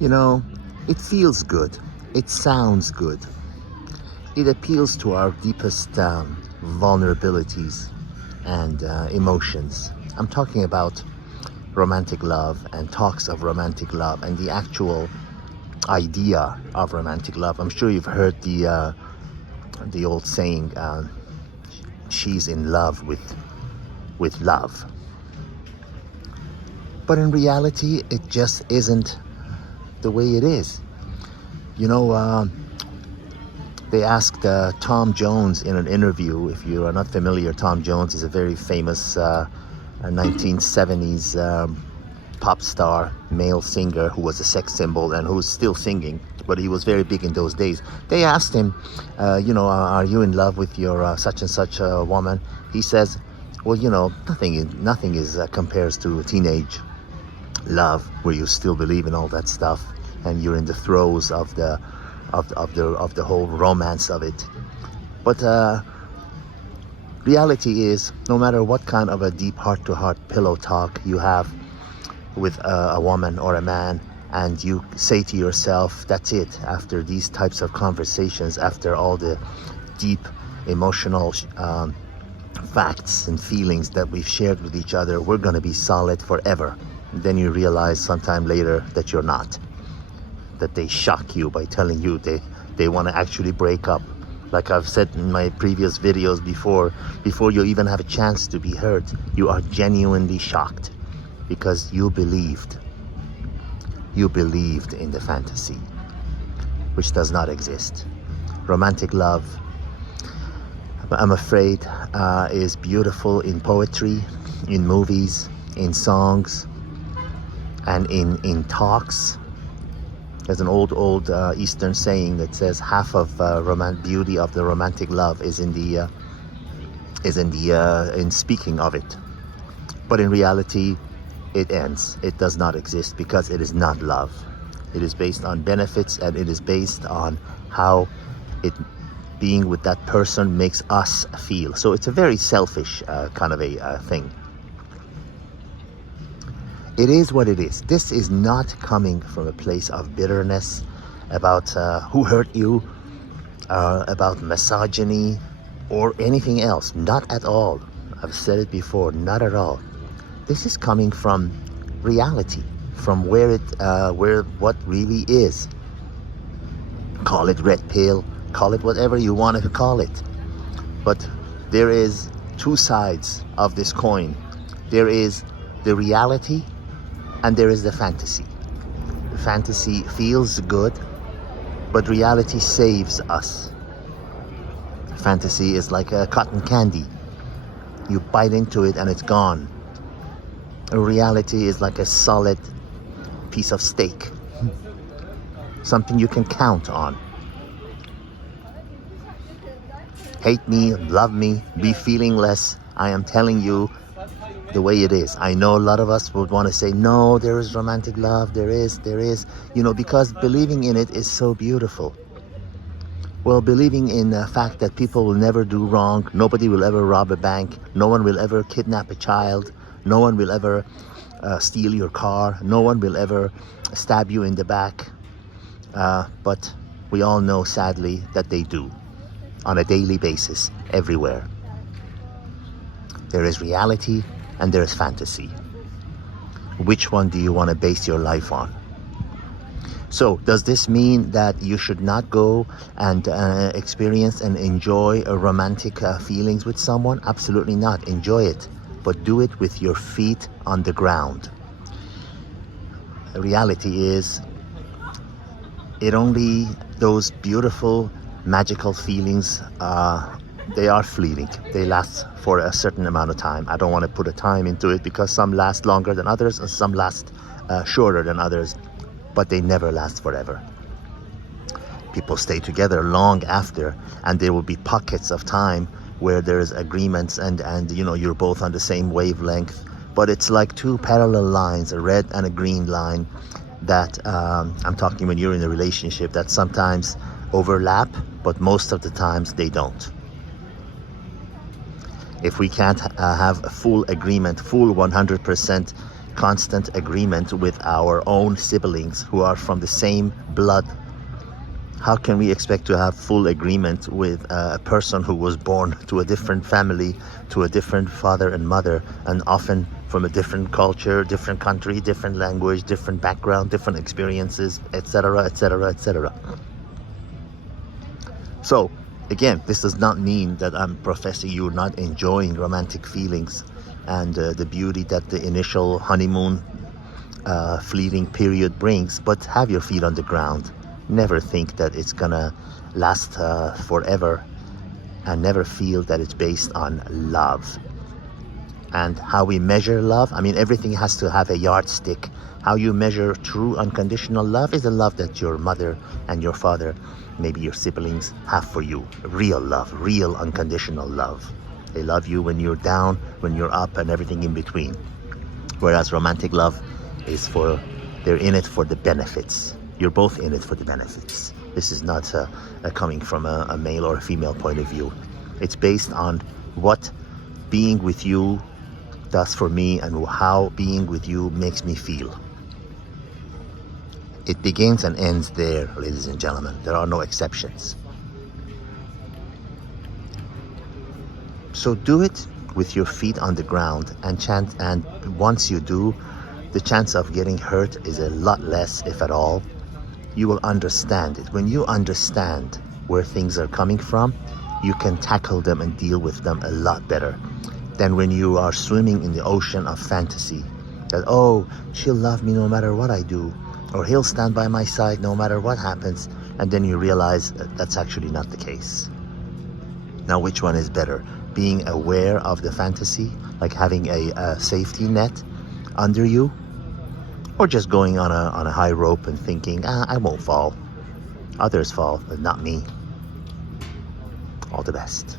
You know, it feels good. It sounds good. It appeals to our deepest vulnerabilities and emotions. I'm talking about romantic love and talks of romantic love and the actual idea of romantic love. I'm sure you've heard the old saying, "She's in love with love." But in reality, it just isn't the way it is. You know, they asked Tom Jones in an interview. If you are not familiar, Tom Jones is a very famous 1970s pop star, male singer who was a sex symbol and who's still singing, but he was very big in those days. They asked him, are you in love with your such and such woman? He says, well, nothing is compares to teenage love, where you still believe in all that stuff and you're in the throes of the whole romance of it. But reality is, no matter what kind of a deep heart-to-heart pillow talk you have with a woman or a man, and you say to yourself, that's it, after these types of conversations, after all the deep emotional facts and feelings that we've shared with each other, we're going to be solid forever. And then you realize sometime later that you're not, that they shock you by telling you they want to actually break up. Like I've said in my previous videos before you even have a chance to be heard, you are genuinely shocked because you believed in the fantasy, which does not exist. Romantic love, I'm afraid, is beautiful in poetry, in movies, in songs, and in talks. There's an old Eastern saying that says half of beauty of the romantic love is in speaking of it. But in reality, it ends. It does not exist because it is not love. It is based on benefits, and it is based on how being with that person makes us feel. So it's a very selfish kind of a thing. It is what it is. This is not coming from a place of bitterness about who hurt you, about misogyny, or anything else. Not at all. I've said it before, not at all. This is coming from reality, from where what really is. Call it red pill, call it whatever you want to call it. But there is two sides of this coin. There is the reality, and there is the fantasy. The fantasy feels good, but reality saves us. Fantasy is like a cotton candy. You bite into it and it's gone. Reality is like a solid piece of steak. Something you can count on. Hate me, love me, be feelingless. I am telling you the way it is. I know a lot of us would want to say, no, there is romantic love, there is, because believing in it is so beautiful. Well, believing in the fact that people will never do wrong, nobody will ever rob a bank, no one will ever kidnap a child, no one will ever steal your car, no one will ever stab you in the back. But we all know, sadly, that they do on a daily basis, everywhere. There is reality and there is fantasy. Which one do you want to base your life on? So, does this mean that you should not go and experience and enjoy romantic feelings with someone? Absolutely not. Enjoy it, but do it with your feet on the ground. The reality is, those beautiful, magical feelings, they are fleeting. They last for a certain amount of time. I don't want to put a time into it because some last longer than others and some last shorter than others, but they never last forever. People stay together long after, and there will be pockets of time where there's agreements and you're both on the same wavelength, but it's like two parallel lines, a red and a green line, that I'm talking when you're in a relationship, that sometimes overlap, but most of the times they don't. If we can't have a full agreement, full 100%, constant agreement with our own siblings who are from the same blood. How can we expect to have full agreement with a person who was born to a different family, to a different father and mother, and often from a different culture, different country, different language, different background, different experiences, etc., etc., etc. So, again, this does not mean that I'm professing you're not enjoying romantic feelings and the beauty that the initial honeymoon fleeting period brings, but have your feet on the ground. Never think that it's gonna last forever, and never feel that it's based on love. And how we measure love, I mean, everything has to have a yardstick. How you measure true unconditional love is the love that your mother and your father, maybe your siblings, have for you. Real love, real unconditional love. They love you when you're down, when you're up, and everything in between. Whereas romantic love is they're in it for the benefits. You're both in it for the benefits. This is not coming from a male or a female point of view. It's based on what being with you does for me and how being with you makes me feel. It begins and ends there, ladies and gentlemen. There are no exceptions. So do it with your feet on the ground and once you do, the chance of getting hurt is a lot less, if at all. You will understand it. When you understand where things are coming from, you can tackle them and deal with them a lot better than when you are swimming in the ocean of fantasy. That, oh, she'll love me no matter what I do, or he'll stand by my side no matter what happens, and then you realize that that's actually not the case. Now, which one is better? Being aware of the fantasy, like having a safety net under you, or just going on a high rope and thinking, I won't fall. Others fall, but not me. All the best.